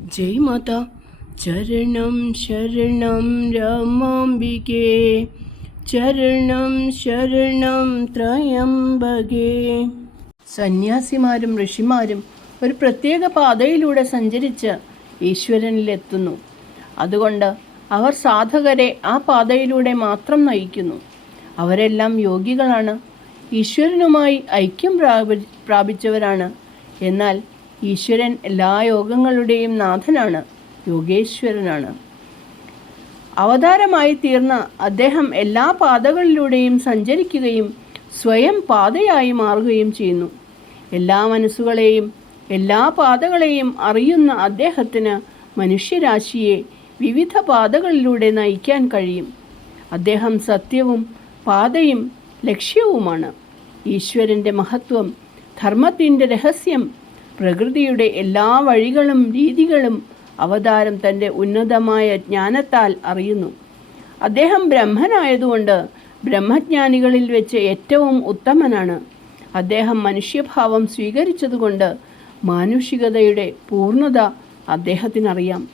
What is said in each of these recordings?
ജയ് മാതാ. ചരണം ശരണം രമാംബികേ. ചരണം ശരണം ത്രയംബകേ. സന്യാസിമാരും ഋഷിമാരും ഒരു പ്രത്യേക പാതയിലൂടെ സഞ്ചരിച്ച് ഈശ്വരനിലെത്തുന്നു. അതുകൊണ്ട് അവർ സാധകരെ ആ പാതയിലൂടെ മാത്രം നയിക്കുന്നു. അവരെല്ലാം യോഗികളാണ്. ഈശ്വരനുമായി ഐക്യം പ്രാപി പ്രാപിച്ചവരാണ്. എന്നാൽ ഈശ്വരൻ എല്ലാ യോഗങ്ങളുടെയും നാഥനാണ് യോഗേശ്വരനാണ്. അവതാരമായി തീർന്ന അദ്ദേഹം എല്ലാ പാതകളിലൂടെയും സഞ്ചരിക്കുകയും സ്വയം പാതയായി മാറുകയും ചെയ്യുന്നു. എല്ലാ മനസ്സുകളെയും എല്ലാ പാതകളെയും അറിയുന്ന അദ്ദേഹത്തിന് മനുഷ്യരാശിയെ വിവിധ പാതകളിലൂടെ നയിക്കാൻ കഴിയും. അദ്ദേഹം സത്യവും പാതയും ലക്ഷ്യവുമാണ്. ഈശ്വരന്റെ മഹത്വം ധർമ്മത്തിന്റെ രഹസ്യം പ്രകൃതിയുടെ എല്ലാ വഴികളും രീതികളും അവതാരം തന്റെ ഉന്നതമായ ജ്ഞാനത്താൽ അറിയുന്നു. അദ്ദേഹം ബ്രഹ്മനായതുകൊണ്ട് ബ്രഹ്മജ്ഞാനികളിൽ വെച്ച് ഏറ്റവും ഉത്തമനാണ്. അദ്ദേഹം മനുഷ്യഭാവം സ്വീകരിച്ചതുകൊണ്ട് മാനുഷികതയുടെ പൂർണത അദ്ദേഹത്തിനറിയാം.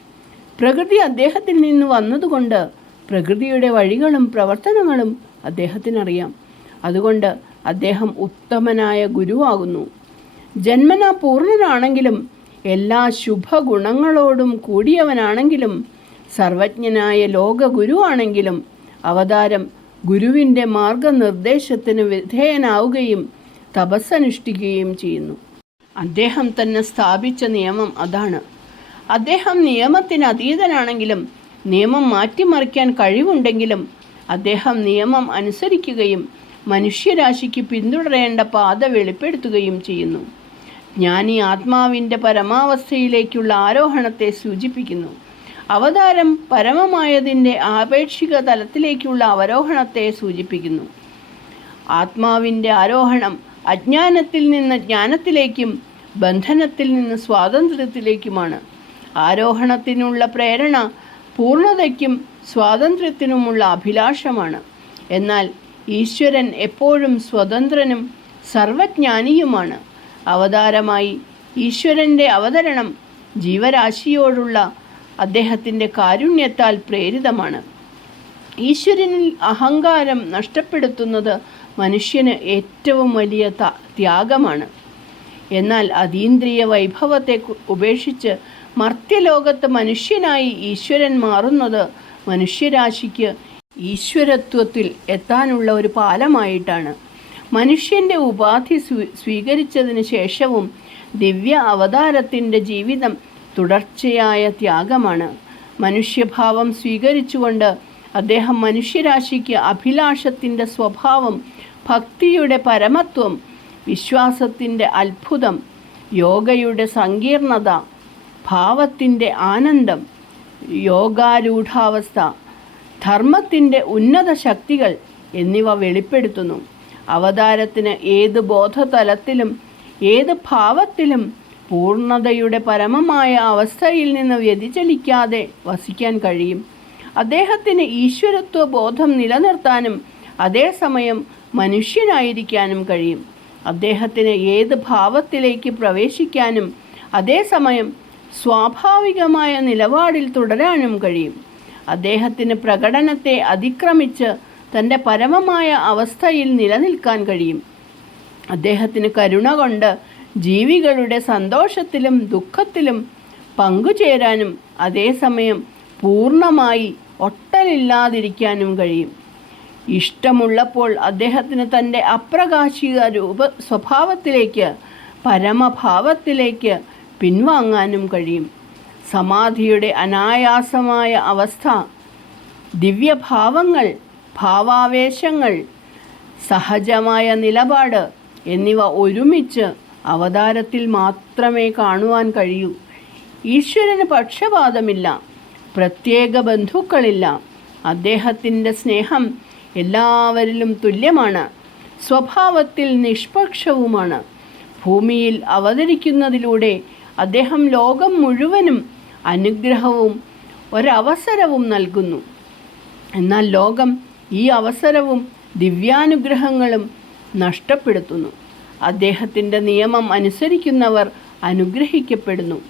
പ്രകൃതി അദ്ദേഹത്തിൽ നിന്ന് വന്നതുകൊണ്ട് പ്രകൃതിയുടെ വഴികളും പ്രവർത്തനങ്ങളും അദ്ദേഹത്തിനറിയാം. അതുകൊണ്ട് അദ്ദേഹം ഉത്തമനായ ഗുരുവാകുന്നു. ജന്മന പൂർണനാണെങ്കിലും എല്ലാ ശുഭഗുണങ്ങളോടും കൂടിയവനാണെങ്കിലും സർവജ്ഞനായ ലോകഗുരുവാണെങ്കിലും അവതാരം ഗുരുവിന്റെ മാർഗനിർദ്ദേശത്തിന് വിധേയനാവുകയും തപസ്സനുഷ്ഠിക്കുകയും ചെയ്യുന്നു. അദ്ദേഹം തന്നെ സ്ഥാപിച്ച നിയമം അതാണ്. അദ്ദേഹം നിയമത്തിന് അതീതനാണെങ്കിലും നിയമം മാറ്റിമറിക്കാൻ കഴിവുണ്ടെങ്കിലും അദ്ദേഹം നിയമം അനുസരിക്കുകയും മനുഷ്യരാശിക്ക് പിന്തുടരേണ്ട പാത വെളിപ്പെടുത്തുകയും ചെയ്യുന്നു. ജ്ഞാനി ആത്മാവിന്റെ പരമാവസ്ഥയിലേക്കുള്ള ആരോഹണത്തെ സൂചിപ്പിക്കുന്നു. അവതാരം പരമമായതിന്റെ ആപേക്ഷിക തലത്തിലേക്കുള്ള അവരോഹണത്തെ സൂചിപ്പിക്കുന്നു. ആത്മാവിന്റെ ആരോഹണം അജ്ഞാനത്തിൽ നിന്ന് ജ്ഞാനത്തിലേക്കും ബന്ധനത്തിൽ നിന്ന് സ്വാതന്ത്ര്യത്തിലേക്കുമാണ്. ആരോഹണത്തിനുള്ള പ്രേരണ പൂർണതയ്ക്കും സ്വാതന്ത്ര്യത്തിനുമുള്ള അഭിലാഷമാണ്. എന്നാൽ ഈശ്വരൻ എപ്പോഴും സ്വതന്ത്രനും സർവജ്ഞാനിയുമാണ്. അവതാരമായി ഈശ്വരന്റെ അവതരണം ജീവരാശിയോടുള്ള അദ്ദേഹത്തിന്റെ കാരുണ്യത്താൽ പ്രേരിതമാണ്. ഈശ്വരനിൽ അഹങ്കാരം നഷ്ടപ്പെടുത്തുന്നത് മനുഷ്യന് ഏറ്റവും വലിയ ത്യാഗമാണ്. എന്നാൽ അതീന്ദ്രിയ വൈഭവത്തെ ഉപേക്ഷിച്ച് മർത്യലോകത്ത് മനുഷ്യനായി ഈശ്വരൻ മാറുന്നത് മനുഷ്യരാശിക്ക് ഈശ്വരത്വത്തിൽ എത്താനുള്ള ഒരു പാലമായിട്ടാണ്. മനുഷ്യന്റെ ഉപാധി സ്വീകരിച്ചതിന് ശേഷവും ദിവ്യ അവതാരത്തിന്റെ ജീവിതം തുടർച്ചയായ ത്യാഗമാണ്. മനുഷ്യഭാവം സ്വീകരിച്ചുകൊണ്ട് അദ്ദേഹം മനുഷ്യരാശിക്ക് അഭിലാഷത്തിന്റെ സ്വഭാവം ഭക്തിയുടെ പരമത്വം വിശ്വാസത്തിന്റെ അത്ഭുതം യോഗയുടെ സങ്കീർണത ഭാവത്തിന്റെ ആനന്ദം യോഗാരൂഢാവസ്ഥ ധർമ്മത്തിന്റെ ഉന്നത ശക്തികൾ എന്നിവ വെളിപ്പെടുത്തുന്നു. അവതാരത്തിന് ഏത് ബോധതലത്തിലും ഏത് ഭാവത്തിലും പൂർണതയുടെ പരമമായ അവസ്ഥയിൽ നിന്ന് വ്യതിചലിക്കാതെ വസിക്കാൻ കഴിയും. അദ്ദേഹത്തിന് ഈശ്വരത്വ ബോധം നിലനിർത്താനും അതേസമയം മനുഷ്യനായിരിക്കാനും കഴിയും. അദ്ദേഹത്തിന് ഏത് ഭാവത്തിലേക്ക് പ്രവേശിക്കാനും അതേസമയം സ്വാഭാവികമായ നിലപാടിൽ തുടരാനും കഴിയും. അദ്ദേഹത്തിന് പ്രകടനത്തെ അതിക്രമിച്ച് തന്റെ പരമമായ അവസ്ഥയിൽ നിലനിൽക്കാൻ കഴിയും. അദ്ദേഹത്തിന് കരുണ കൊണ്ട് ജീവികളുടെ സന്തോഷത്തിലും ദുഃഖത്തിലും പങ്കുചേരാനും അതേസമയം പൂർണമായി ഒട്ടലില്ലാതിരിക്കാനും കഴിയും. ഇഷ്ടമുള്ളപ്പോൾ അദ്ദേഹത്തിന് തന്റെ അപ്രകാശിക രൂപ സ്വഭാവത്തിലേക്ക് പരമഭാവത്തിലേക്ക് പിൻവാങ്ങാനും കഴിയും. സമാധിയുടെ അനായാസമായ അവസ്ഥ ദിവ്യഭാവങ്ങൾ ഭാവാവേശങ്ങൾ സഹജമായ നിലപാട് എന്നിവ ഒരുമിച്ച് അവതാരത്തിൽ മാത്രമേ കാണുവാൻ കഴിയൂ. ഈശ്വരന് പക്ഷപാതമില്ല പ്രത്യേക ബന്ധുക്കളില്ല. അദ്ദേഹത്തിന്റെ സ്നേഹം എല്ലാവരിലും തുല്യമാണ് സ്വഭാവത്തിൽ നിഷ്പക്ഷവുമാണ്. ഭൂമിയിൽ അവതരിക്കുന്നതിലൂടെ അദ്ദേഹം ലോകം മുഴുവനും അനുഗ്രഹവും ഒരവസരവും നൽകുന്നു. എന്നാൽ ലോകം ഈ അവസരവും ദിവ്യാനുഗ്രഹങ്ങളും നഷ്ടപ്പെടുത്തുന്നു. അദ്ദേഹത്തിന്റെ നിയമം അനുസരിക്കുന്നവർ അനുഗ്രഹിക്കപ്പെടുന്നു.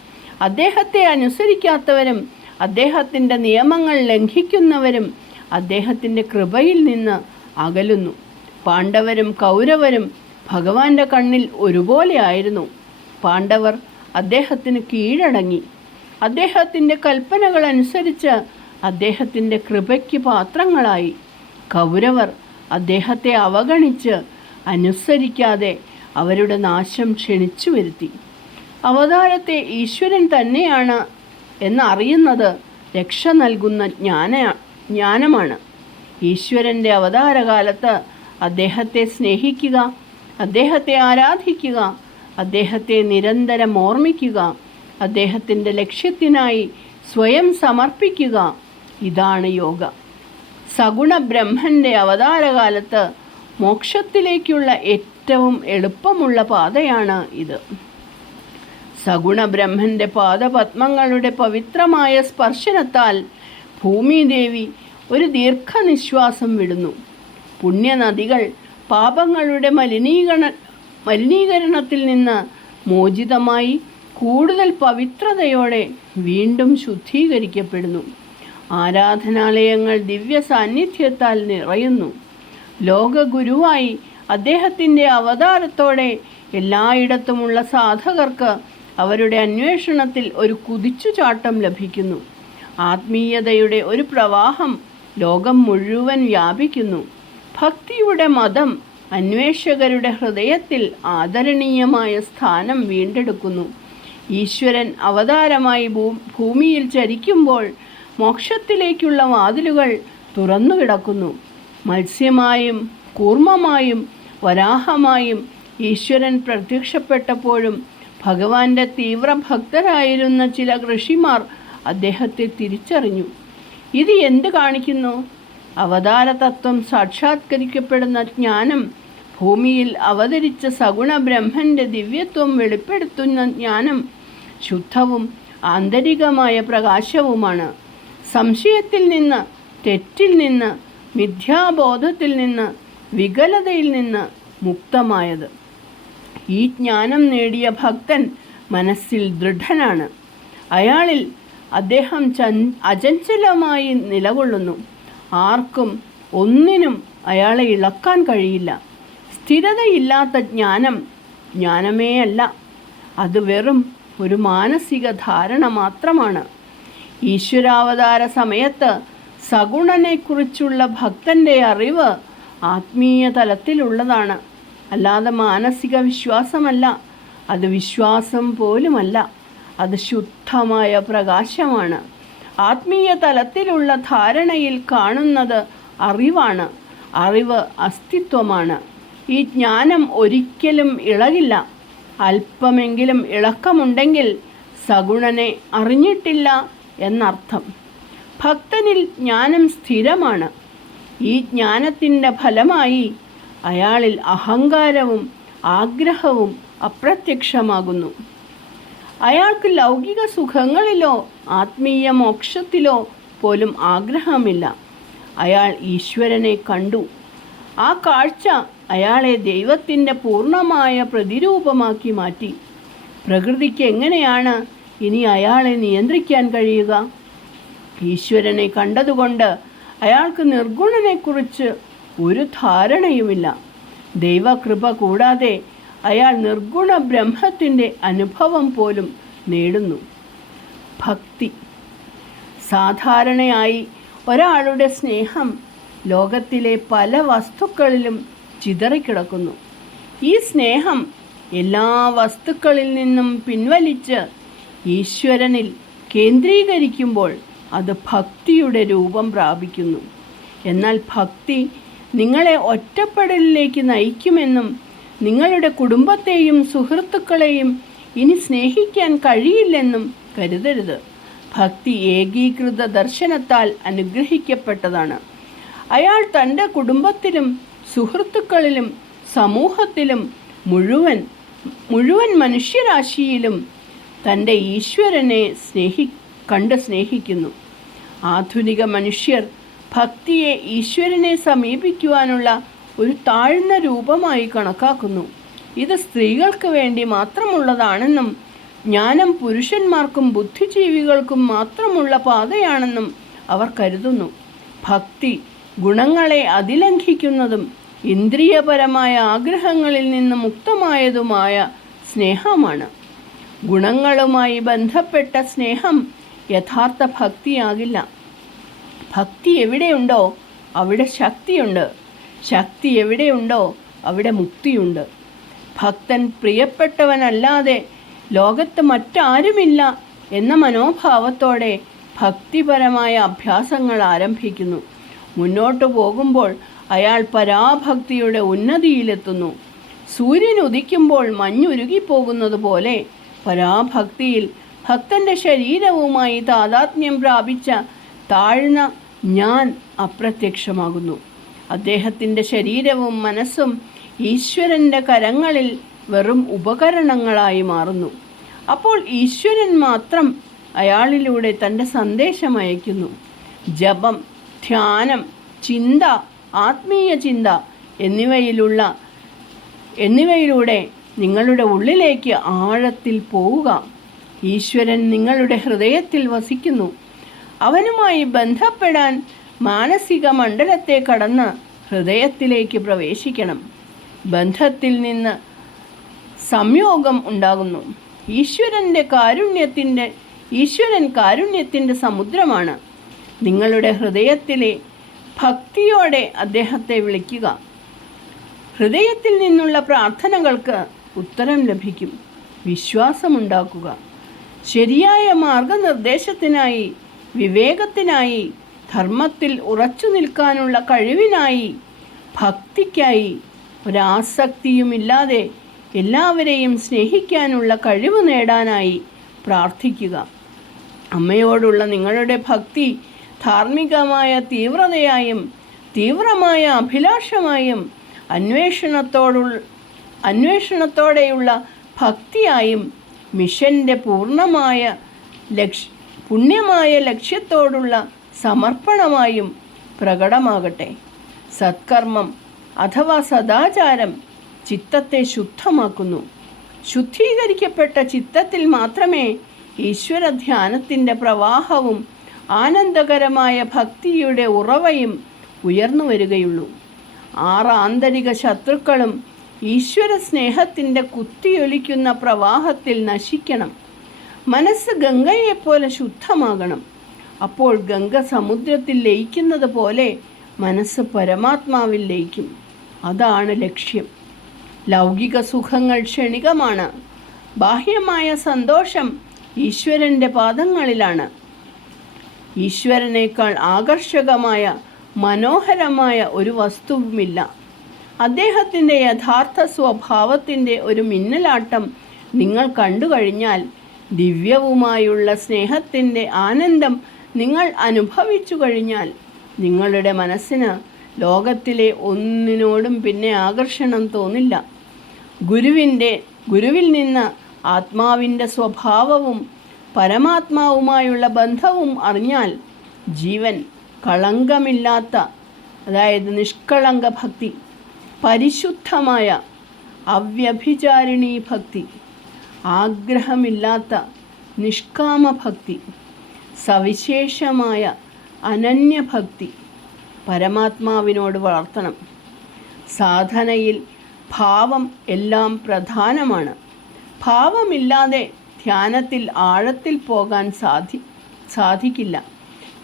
അദ്ദേഹത്തെ അനുസരിക്കാത്തവരും അദ്ദേഹത്തിന്റെ നിയമങ്ങൾ ലംഘിക്കുന്നവരും അദ്ദേഹത്തിന്റെ കൃപയിൽ നിന്ന് അകലുന്നു. പാണ്ഡവരും കൗരവരും ഭഗവാന്റെ കണ്ണിൽ ഒരുപോലെ ആയിരുന്നു. പാണ്ഡവർ അദ്ദേഹത്തിന് കീഴടങ്ങി. അദ്ദേഹത്തിന്റെ കൽപ്പനകൾ അനുസരിച്ച് അദ്ദേഹത്തിന്റെ കൃപയ്ക്ക് പാത്രങ്ങളായി. കൗരവർ അദ്ദേഹത്തെ അവഗണിച്ച് അനുസരിക്കാതെ അവരുടെ നാശം ക്ഷണിച്ചു വരുത്തി. അവതാരത്തെ ഈശ്വരൻ തന്നെയാണ് എന്നറിയുന്നത് രക്ഷ നൽകുന്ന ജ്ഞാന ജ്ഞാനമാണ്. ഈശ്വരന്റെ അവതാരകാലത്ത് അദ്ദേഹത്തെ സ്നേഹിക്കുക അദ്ദേഹത്തെ ആരാധിക്കുക അദ്ദേഹത്തെ നിരന്തരം ഓർമ്മിക്കുക അദ്ദേഹത്തിന്റെ ലക്ഷ്യത്തിനായി സ്വയം സമർപ്പിക്കുക ഇതാണ് യോഗ. സഗുണ ബ്രഹ്മന്റെ അവതാരകാലത്ത് മോക്ഷത്തിലേക്കുള്ള ഏറ്റവും എളുപ്പമുള്ള പാതയാണ് ഇത്. സഗുണ ബ്രഹ്മന്റെ പാദപത്മങ്ങളുടെ പവിത്രമായ സ്പർശനത്താൽ ഭൂമിദേവി ഒരു ദീർഘനിശ്വാസം വിടുന്നു. പുണ്യനദികൾ പാപങ്ങളുടെ മലിനീകരണ മലിനീകരണത്തിൽ നിന്ന് മോചിതമായി കൂടുതൽ പവിത്രതയോടെ വീണ്ടും ശുദ്ധീകരിക്കപ്പെടുന്നു. ആരാധനാലയങ്ങൾ ദിവ്യ സാന്നിധ്യത്താൽ നിറയുന്നു. ലോകഗുരുവായി അദ്ദേഹത്തിന്റെ അവതാരത്തോടെ എല്ലായിടത്തുമുള്ള സാധകർക്ക് അവരുടെ അന്വേഷണത്തിൽ ഒരു കുതിച്ചുചാട്ടം ലഭിക്കുന്നു. ആത്മീയതയുടെ ഒരു പ്രവാഹം ലോകം മുഴുവൻ വ്യാപിക്കുന്നു. ഭക്തിയുടെ മതം അന്വേഷകരുടെ ഹൃദയത്തിൽ ആദരണീയമായ സ്ഥാനം വീണ്ടെടുക്കുന്നു. ഈശ്വരൻ അവതാരമായി ഭൂമിയിൽ ചരിക്കുമ്പോൾ മോക്ഷത്തിലേക്കുള്ള വാതിലുകൾ തുറന്നു കിടക്കുന്നു. മത്സ്യമായും കൂർമ്മമായും വരാഹമായും ഈശ്വരൻ പ്രത്യക്ഷപ്പെട്ടപ്പോഴും ഭഗവാന്റെ തീവ്രഭക്തരായിരുന്ന ചില ഋഷിമാർ അദ്ദേഹത്തെ തിരിച്ചറിഞ്ഞു. ഇത് എന്ത് കാണിക്കുന്നു? അവതാര തത്വം സാക്ഷാത്കരിക്കപ്പെടുന്ന ജ്ഞാനം ഭൂമിയിൽ അവതരിച്ച സഗുണ ബ്രഹ്മന്റെ ദിവ്യത്വം വെളിപ്പെടുത്തുന്ന ജ്ഞാനം ശുദ്ധവും ആന്തരികമായ പ്രകാശവുമാണ്. സംശയത്തിൽ നിന്ന് തെറ്റിൽ നിന്ന് മിഥ്യാബോധത്തിൽ നിന്ന് വികലതയിൽ നിന്ന് മുക്തമായത്. ഈ ജ്ഞാനം നേടിയ ഭക്തൻ മനസ്സിൽ ദൃഢനാണ്. അയാളിൽ അദ്ദേഹം അചഞ്ചലമായി നിലകൊള്ളുന്നു. ആർക്കും ഒന്നിനും അയാളെ ഇളക്കാൻ കഴിയില്ല. സ്ഥിരതയില്ലാത്ത ജ്ഞാനം ജ്ഞാനമേ അല്ല അത് വെറും ഒരു മാനസിക ധാരണ മാത്രമാണ്. ഈശ്വരാവതാര സമയത്ത് സഗുണനെക്കുറിച്ചുള്ള ഭക്തന്റെ അറിവ് ആത്മീയ തലത്തിലുള്ളതാണ്. അല്ലാതെ മാനസിക വിശ്വാസമല്ല. അത് വിശ്വാസം പോലുമല്ല. അത് ശുദ്ധമായ പ്രകാശമാണ്. ആത്മീയ തലത്തിലുള്ള ധാരണയിൽ കാണുന്നത് അറിവാണ്. അറിവ് അസ്തിത്വമാണ്. ഈ ജ്ഞാനം ഒരിക്കലും ഇളകില്ല. അല്പമെങ്കിലും ഇളക്കമുണ്ടെങ്കിൽ സഗുണനെ അറിഞ്ഞിട്ടില്ല. എന്നർത്ഥം. ഭക്തനിൽ ജ്ഞാനം സ്ഥിരമാണ്. ഈ ജ്ഞാനത്തിന്റെ ഫലമായി അയാളിൽ അഹങ്കാരവും ആഗ്രഹവും അപ്രത്യക്ഷമാകുന്നു. അയാൾക്ക് ലൗകിക സുഖങ്ങളിലോ ആത്മീയ മോക്ഷത്തിലോ പോലും ആഗ്രഹമില്ല. അയാൾ ഈശ്വരനെ കണ്ടു. ആ കാഴ്ച അയാളെ ദൈവത്തിന്റെ പൂർണമായ പ്രതിരൂപമാക്കി മാറ്റി. പ്രകൃതിക്ക് എങ്ങനെയാണ് ഇനി അയാളെ നിയന്ത്രിക്കാൻ കഴിയുക. ഈശ്വരനെ കണ്ടതുകൊണ്ട് അയാൾക്ക് നിർഗുണനെക്കുറിച്ച് ഒരു ധാരണയുമില്ല. ദൈവകൃപ കൂടാതെ അയാൾ നിർഗുണ ബ്രഹ്മത്തിന്റെ അനുഭവം പോലും നേടുന്നു. ഭക്തി. സാധാരണയായി ഒരാളുടെ സ്നേഹം ലോകത്തിലെ പല വസ്തുക്കളിലും ചിതറിക്കിടക്കുന്നു. ഈ സ്നേഹം എല്ലാ വസ്തുക്കളിൽ നിന്നും പിൻവലിച്ച് ഈശ്വരനിൽ കേന്ദ്രീകരിക്കുമ്പോൾ അത് ഭക്തിയുടെ രൂപം പ്രാപിക്കുന്നു. എന്നാൽ ഭക്തി നിങ്ങളെ ഒറ്റപ്പെടലിലേക്ക് നയിക്കുമെന്നും നിങ്ങളുടെ കുടുംബത്തെയും സുഹൃത്തുക്കളെയും ഇനി സ്നേഹിക്കാൻ കഴിയില്ലെന്നും കരുതരുത്. ഭക്തി ഏകീകൃത ദർശനത്താൽ അനുഗ്രഹിക്കപ്പെട്ടതാണ്. അയാൾ തന്റെ കുടുംബത്തിലും സുഹൃത്തുക്കളിലും സമൂഹത്തിലും മുഴുവൻ മുഴുവൻ മനുഷ്യരാശിയിലും തന്റെ ഈശ്വരനെ സ്നേഹി കണ്ട് സ്നേഹിക്കുന്നു. ആധുനിക മനുഷ്യർ ഭക്തിയെ ഈശ്വരനെ സമീപിക്കുവാനുള്ള ഒരു താഴ്ന്ന രൂപമായി കണക്കാക്കുന്നു. ഇത് സ്ത്രീകൾക്ക് വേണ്ടി മാത്രമുള്ളതാണെന്നും ജ്ഞാനം പുരുഷന്മാർക്കും ബുദ്ധിജീവികൾക്കും മാത്രമുള്ള പാതയാണെന്നും അവർ കരുതുന്നു. ഭക്തി ഗുണങ്ങളെ അതിലംഘിക്കുന്നതും ഇന്ദ്രിയപരമായ ആഗ്രഹങ്ങളിൽ നിന്ന് മുക്തമായതുമായ സ്നേഹമാണ്. ഗുണങ്ങളുമായി ബന്ധപ്പെട്ട സ്നേഹം യഥാർത്ഥ ഭക്തിയാകില്ല. ഭക്തി എവിടെയുണ്ടോ അവിടെ ശക്തിയുണ്ട്. ശക്തി എവിടെയുണ്ടോ അവിടെ മുക്തിയുണ്ട്. ഭക്തൻ പ്രിയപ്പെട്ടവനല്ലാതെ ലോകത്ത് മറ്റാരുമില്ല എന്ന മനോഭാവത്തോടെ ഭക്തിപരമായ അഭ്യാസങ്ങൾ ആരംഭിക്കുന്നു. മുന്നോട്ട് പോകുമ്പോൾ അയാൾ പരാഭക്തിയുടെ ഉന്നതിയിലെത്തുന്നു. സൂര്യൻ ഉദിക്കുമ്പോൾ മഞ്ഞുരുകിപ്പോകുന്നത് പോലെ പരാഭക്തിയിൽ ഭക്തന്റെ ശരീരവുമായി താതാത്മ്യം പ്രാപിച്ച താഴ്ന്ന ഞാൻ അപ്രത്യക്ഷമാകുന്നു. അദ്ദേഹത്തിന്റെ ശരീരവും മനസ്സും ഈശ്വരന്റെ കരങ്ങളിൽ വെറും ഉപകരണങ്ങളായി മാറുന്നു. അപ്പോൾ ഈശ്വരൻ മാത്രം അയാളിലൂടെ തന്റെ സന്ദേശം അയക്കുന്നു ജപം ധ്യാനം ചിന്ത ആത്മീയ ചിന്ത എന്നിവയിലുള്ള എന്നിവയിലൂടെ നിങ്ങളുടെ ഉള്ളിലേക്ക് ആഴത്തിൽ പോവുക. ഈശ്വരൻ നിങ്ങളുടെ ഹൃദയത്തിൽ വസിക്കുന്നു. അവനുമായി ബന്ധപ്പെടാൻ മാനസിക മണ്ഡലത്തെ കടന്ന് ഹൃദയത്തിലേക്ക് പ്രവേശിക്കണം. ബന്ധത്തിൽ നിന്ന് സംയോഗം ഉണ്ടാകുന്നു. ഈശ്വരന്റെ കാരുണ്യത്തിന്റെ ഈശ്വരൻ കാരുണ്യത്തിന്റെ സമുദ്രമാണ്. നിങ്ങളുടെ ഹൃദയത്തിലെ ഭക്തിയോടെ അദ്ദേഹത്തെ വിളിക്കുക. ഹൃദയത്തിൽ നിന്നുള്ള പ്രാർത്ഥനകൾക്ക് ഉത്തരം ലഭിക്കും. വിശ്വാസമുണ്ടാക്കുക. ശരിയായ മാർഗനിർദ്ദേശത്തിനായി വിവേകത്തിനായി ധർമ്മത്തിൽ ഉറച്ചു നിൽക്കാനുള്ള കഴിവിനായി ഭക്തിക്കായി ഒരാസക്തിയുമില്ലാതെ എല്ലാവരെയും സ്നേഹിക്കാനുള്ള കഴിവ് നേടാനായി പ്രാർത്ഥിക്കുക. അമ്മയോടുള്ള നിങ്ങളുടെ ഭക്തി ധാർമ്മികമായ തീവ്രതയായും തീവ്രമായ അഭിലാഷമായും അന്വേഷണത്തോടുള്ള അന്വേഷണത്തോടെയുള്ള ഭക്തിയായും മിഷന്റെ പൂർണമായ ലക്ഷ പുണ്യമായ ലക്ഷ്യത്തോടുള്ള സമർപ്പണമായും പ്രകടമാകട്ടെ. സത്കർമ്മം അഥവാ സദാചാരം ചിത്തത്തെ ശുദ്ധമാക്കുന്നു. ശുദ്ധീകരിക്കപ്പെട്ട ചിത്തത്തിൽ മാത്രമേ ഈശ്വര ധ്യാനത്തിന്റെ പ്രവാഹവും ആനന്ദകരമായ ഭക്തിയുടെ ഉറവയും ഉയർന്നു വരികയുള്ളൂ ആറ് ആന്തരിക ശത്രുക്കളും ഈശ്വര സ്നേഹത്തിന്റെ കുത്തിയൊലിക്കുന്ന പ്രവാഹത്തിൽ നശിക്കണം. മനസ്സ് ഗംഗയെപ്പോലെ ശുദ്ധമാകണം. അപ്പോൾ ഗംഗ സമുദ്രത്തിൽ ലയിക്കുന്നത് പോലെ മനസ്സ് പരമാത്മാവിൽ ലയിക്കും. അതാണ് ലക്ഷ്യം. ലൗകിക സുഖങ്ങൾ ക്ഷണികമാണ്. ബാഹ്യമായ സന്തോഷം ഈശ്വരന്റെ പാദങ്ങളിലാണ്. ഈശ്വരനേക്കാൾ ആകർഷകമായ മനോഹരമായ ഒരു വസ്തുവുമില്ല. അദ്ദേഹത്തിന്റെ യഥാർത്ഥ സ്വഭാവത്തിന്റെ ഒരു മിന്നലാട്ടം നിങ്ങൾ കണ്ടു കഴിഞ്ഞാൽ ദിവ്യവുമായുള്ള സ്നേഹത്തിന്റെ ആനന്ദം നിങ്ങൾ അനുഭവിച്ചു കഴിഞ്ഞാൽ നിങ്ങളുടെ മനസ്സിന് ലോകത്തിലെ ഒന്നിനോടും പിന്നെ ആകർഷണം തോന്നില്ല. ഗുരുവിന്റെ ഗുരുവിൽ നിന്ന് ആത്മാവിന്റെ സ്വഭാവവും പരമാത്മാവുമായുള്ള ബന്ധവും അറിഞ്ഞാൽ ജീവൻ കളങ്കമില്ലാത്ത അതായത് നിഷ്കളങ്ക ഭക്തി പരിശുദ്ധമായ അവ്യഭിചാരിണീ ഭക്തി ആഗ്രഹമില്ലാത്ത നിഷ്കാമഭക്തി സവിശേഷമായ അനന്യഭക്തി പരമാത്മാവിനോട് വളർത്തണം. സാധനയിൽ ഭാവം എല്ലാം പ്രധാനമാണ്. ഭാവമില്ലാതെ ധ്യാനത്തിൽ ആഴത്തിൽ പോകാൻ സാധി സാധിക്കില്ല.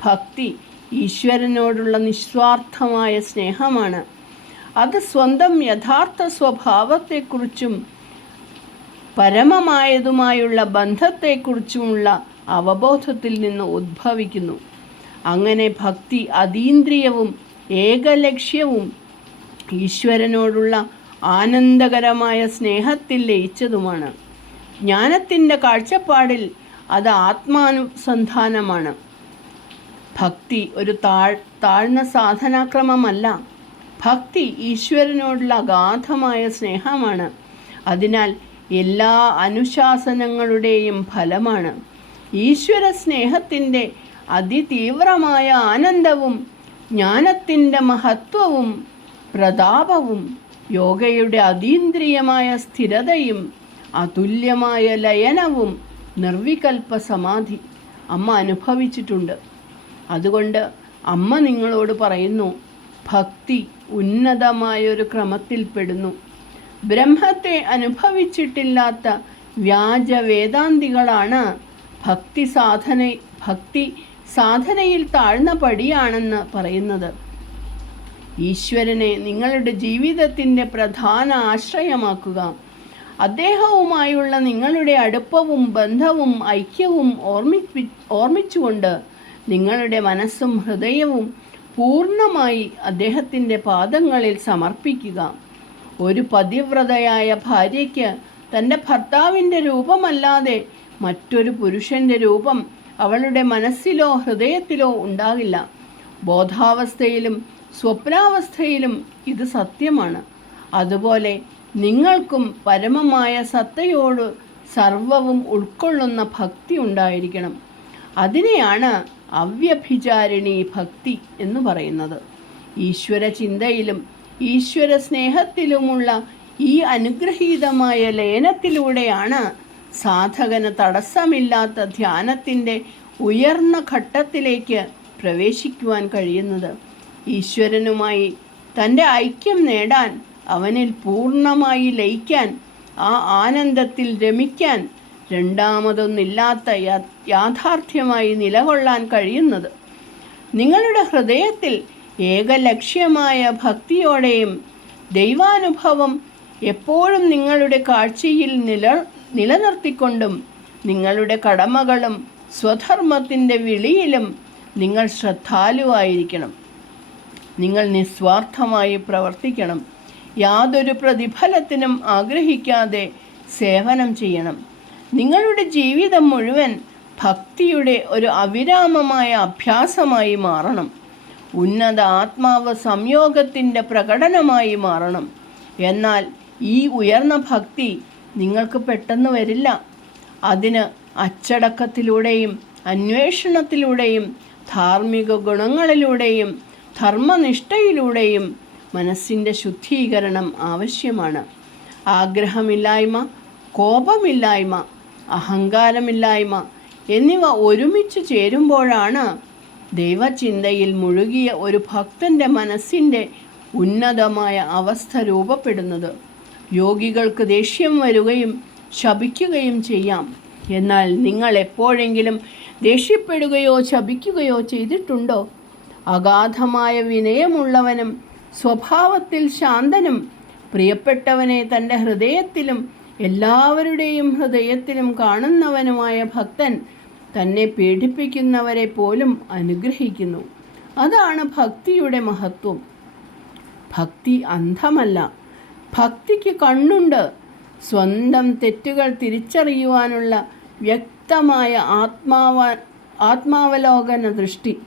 ഭക്തി ഈശ്വരനോടുള്ള നിസ്വാർത്ഥമായ സ്നേഹമാണ്. അത് സ്വന്തം യഥാർത്ഥ സ്വഭാവത്തെക്കുറിച്ചും പരമമായതുമായുള്ള ബന്ധത്തെക്കുറിച്ചുമുള്ള അവബോധത്തിൽ നിന്ന് ഉദ്ഭവിക്കുന്നു. അങ്ങനെ ഭക്തി അതീന്ദ്രിയവും ഏകലക്ഷ്യവും ഈശ്വരനോടുള്ള ആനന്ദകരമായ സ്നേഹത്തിൽ ലയിച്ചതുമാണ്. ജ്ഞാനത്തിന്റെ കാഴ്ചപ്പാടിൽ അത് ആത്മാനുസന്ധാനമാണ്. ഭക്തി ഒരു താഴ് താഴ്ന്ന സാധനാക്രമമല്ല. ഭക്തി ഈശ്വരനോടുള്ള അഗാധമായ സ്നേഹമാണ്. അതിനാൽ എല്ലാ അനുശാസനങ്ങളുടെയും ഫലമാണ്. ഈശ്വര സ്നേഹത്തിന്റെ അതിതീവ്രമായ ആനന്ദവും ജ്ഞാനത്തിന്റെ മഹത്വവും പ്രതാപവും യോഗയുടെ അതീന്ദ്രിയമായ സ്ഥിരതയും അതുല്യമായ ലയനവും നിർവികൽപ്പ സമാധി അമ്മ അനുഭവിച്ചിട്ടുണ്ട്. അതുകൊണ്ട് അമ്മ നിങ്ങളോട് പറയുന്നു ഭക്തി ഉന്നതമായൊരു ക്രമത്തിൽപ്പെടുന്നു ബ്രഹ്മത്തെ അനുഭവിച്ചിട്ടില്ലാത്ത വ്യാജ വേദാന്തികളാണ് ഭക്തി സാധന ഭക്തി സാധനയിൽ താഴ്ന്ന പടിയാണെന്ന് പറയുന്നത്. ഈശ്വരനെ നിങ്ങളുടെ ജീവിതത്തിന്റെ പ്രധാന ആശ്രയമാക്കുക. അദ്ദേഹവുമായുള്ള നിങ്ങളുടെ അടുപ്പവും ബന്ധവും ഐക്യവും ഓർമ്മിപ്പി ഓർമ്മിച്ചുകൊണ്ട് നിങ്ങളുടെ മനസ്സും ഹൃദയവും പൂർണമായി അദ്ദേഹത്തിന്റെ പാദങ്ങളിൽ സമർപ്പിക്കുക. ഒരു പതിവ്രതയായ ഭാര്യയ്ക്ക് തന്റെ ഭർത്താവിന്റെ രൂപമല്ലാതെ മറ്റൊരു പുരുഷന്റെ രൂപം അവളുടെ മനസ്സിലോ ഹൃദയത്തിലോ ഉണ്ടാകില്ല. ബോധാവസ്ഥയിലും സ്വപ്നാവസ്ഥയിലും ഇത് സത്യമാണ്. അതുപോലെ നിങ്ങൾക്കും പരമമായ സത്തയോട് സർവവും ഉൾക്കൊള്ളുന്ന ഭക്തി ഉണ്ടായിരിക്കണം. അതിനെയാണ് അവ്യഭിചാരിണി ഭക്തി എന്ന് പറയുന്നത്. ഈശ്വര ചിന്തയിലും ഈശ്വര സ്നേഹത്തിലുമുള്ള ഈ അനുഗ്രഹീതമായ ലയനത്തിലൂടെയാണ് സാധകന് തടസ്സമില്ലാത്ത ധ്യാനത്തിന്റെ ഉയർന്ന ഘട്ടത്തിലേക്ക് പ്രവേശിക്കുവാൻ കഴിയുന്നത്. ഈശ്വരനുമായി തന്റെ ഐക്യം നേടാൻ അവനിൽ പൂർണമായി ലയിക്കാൻ ആ ആനന്ദത്തിൽ രമിക്കാൻ രണ്ടാമതൊന്നില്ലാത്ത യാഥാർത്ഥ്യമായി നിലകൊള്ളാൻ കഴിയുന്നത്. നിങ്ങളുടെ ഹൃദയത്തിൽ ഏകലക്ഷ്യമായ ഭക്തിയോടെയും ദൈവാനുഭവം എപ്പോഴും നിങ്ങളുടെ കാഴ്ചയിൽ നില നിലനിർത്തിക്കൊണ്ടും നിങ്ങളുടെ കടമകളും സ്വധർമ്മത്തിന്റെ വിളിയിലും നിങ്ങൾ ശ്രദ്ധാലുവായിരിക്കണം. നിങ്ങൾ നിസ്വാർത്ഥമായി പ്രവർത്തിക്കണം. യാതൊരു പ്രതിഫലത്തിനും ആഗ്രഹിക്കാതെ സേവനം ചെയ്യണം. നിങ്ങളുടെ ജീവിതം മുഴുവൻ ഭക്തിയുടെ ഒരു അവിരാമമായ അഭ്യാസമായി മാറണം. ഉന്നത ആത്മാവ് സംയോഗത്തിന്റെ പ്രകടനമായി മാറണം. എന്നാൽ ഈ ഉയർന്ന ഭക്തി നിങ്ങൾക്ക് പെട്ടെന്ന് വരില്ല. അതിന് അച്ചടക്കത്തിലൂടെയും അന്വേഷണത്തിലൂടെയും ധാർമ്മിക ഗുണങ്ങളിലൂടെയും ധർമ്മനിഷ്ഠയിലൂടെയും മനസ്സിന്റെ ശുദ്ധീകരണം ആവശ്യമാണ്. ആഗ്രഹമില്ലായ്മ കോപമില്ലായ്മ അഹങ്കാരമില്ലായ്മ എന്നിവ ഒരുമിച്ച് ചേരുമ്പോഴാണ് ദൈവചിന്തയിൽ മുഴുകിയ ഒരു ഭക്തന്റെ മനസ്സിന്റെ ഉന്നതമായ അവസ്ഥ രൂപപ്പെടുന്നത്. യോഗികൾക്ക് ദേഷ്യം വരികയും ശപിക്കുകയും ചെയ്യാം. എന്നാൽ നിങ്ങൾ എപ്പോഴെങ്കിലും ദേഷ്യപ്പെടുകയോ ശപിക്കുകയോ ചെയ്തിട്ടുണ്ടോ? അഗാധമായ വിനയമുള്ളവനും സ്വഭാവത്തിൽ ശാന്തനും പ്രിയപ്പെട്ടവനെ തന്റെ ഹൃദയത്തിലും എല്ലാവരുടെയും ഹൃദയത്തിലും കാണുന്നവനുമായ ഭക്തൻ തന്നെ പീഡിപ്പിക്കുന്നവരെ പോലും അനുഗ്രഹിക്കുന്നു. അതാണ് ഭക്തിയുടെ മഹത്വം. ഭക്തി അന്ധമല്ല. ഭക്തിക്ക് കണ്ണുണ്ട്. സ്വന്തം തെറ്റുകൾ തിരിച്ചറിയുവാനുള്ള വ്യക്തമായ ആത്മാവ ആത്മാവലോകന ദൃഷ്ടി.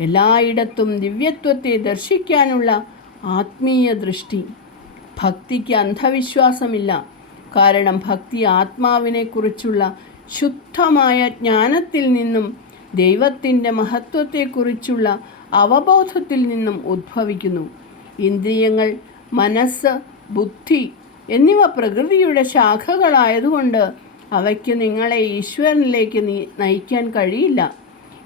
എല്ലായിടത്തും ദിവ്യത്വത്തെ ദർശിക്കാനുള്ള ആത്മീയ ദൃഷ്ടി. ഭക്തിക്ക് അന്ധവിശ്വാസമില്ല. കാരണം ഭക്തി ആത്മാവിനെക്കുറിച്ചുള്ള ശുദ്ധമായ ജ്ഞാനത്തിൽ നിന്നും ദൈവത്തിന്റെ മഹത്വത്തെക്കുറിച്ചുള്ള അവബോധത്തിൽ നിന്നും ഉദ്ഭവിക്കുന്നു. ഇന്ദ്രിയങ്ങൾ മനസ്സ് ബുദ്ധി എന്നിവ പ്രകൃതിയുടെ ശാഖകളായതുകൊണ്ട് അവയ്ക്ക് നിങ്ങളെ ഈശ്വരനിലേക്ക് നയിക്കാൻ കഴിയില്ല.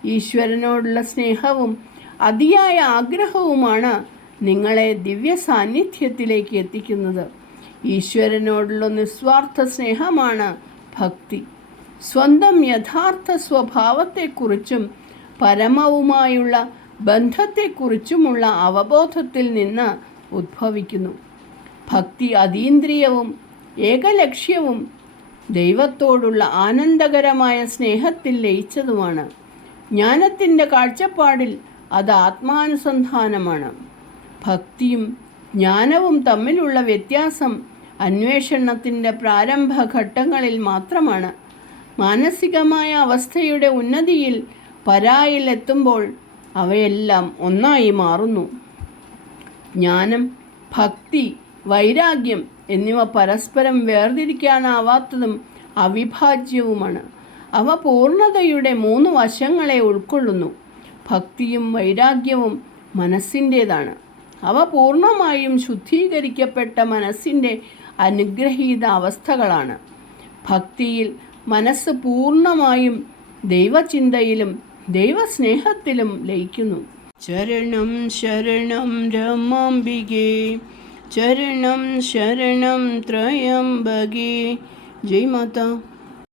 ഈശ്വരനോടുള്ള സ്നേഹവും അതിയായ ആഗ്രഹവുമാണ് നിങ്ങളെ ദിവ്യ സാന്നിധ്യത്തിലേക്ക് എത്തിക്കുന്നത്. ഈശ്വരനോടുള്ള നിസ്വാർത്ഥ സ്നേഹമാണ് ഭക്തി. സ്വന്തം യഥാർത്ഥ സ്വഭാവത്തെക്കുറിച്ചും പരമവുമായുള്ള ബന്ധത്തെക്കുറിച്ചുമുള്ള അവബോധത്തിൽ നിന്ന് ഉദ്ഭവിക്കുന്നു. ഭക്തി അതീന്ദ്രിയവും ഏകലക്ഷ്യവും ദൈവത്തോടുള്ള ആനന്ദകരമായ സ്നേഹത്തിൽ ലയിച്ചതുമാണ്. ജ്ഞാനത്തിന്റെ കാഴ്ചപ്പാടിൽ അത് ആത്മാനുസന്ധാനമാണ്. ഭക്തിയും ജ്ഞാനവും തമ്മിലുള്ള വ്യത്യാസം അന്വേഷണത്തിന്റെ പ്രാരംഭ ഘട്ടങ്ങളിൽ മാത്രമാണ്. മാനസികമായ അവസ്ഥയുടെ ഉന്നതിയിൽ പരായിലെത്തുമ്പോൾ അവയെല്ലാം ഒന്നായി മാറുന്നു. ജ്ഞാനം ഭക്തി വൈരാഗ്യം എന്നിവ പരസ്പരം വേർതിരിക്കാനാവാത്തതും അവിഭാജ്യവുമാണ്. അവ പൂർണതയുടെ മൂന്ന് വശങ്ങളെ ഉൾക്കൊള്ളുന്നു. ഭക്തിയും വൈരാഗ്യവും മനസ്സിന്റേതാണ് അവ പൂർണമായും ശുദ്ധീകരിക്കപ്പെട്ട മനസ്സിന്റെ അനുഗ്രഹീത അവസ്ഥകളാണ്. ഭക്തിയിൽ മനസ്സ് പൂർണമായും ദൈവചിന്തയിലും ദൈവസ്നേഹത്തിലും ലയിക്കുന്നു. ചരണം ശരണം രമാംബികേ ചരണം ശരണം ത്രയംബകേ. ജയ് മാതാ.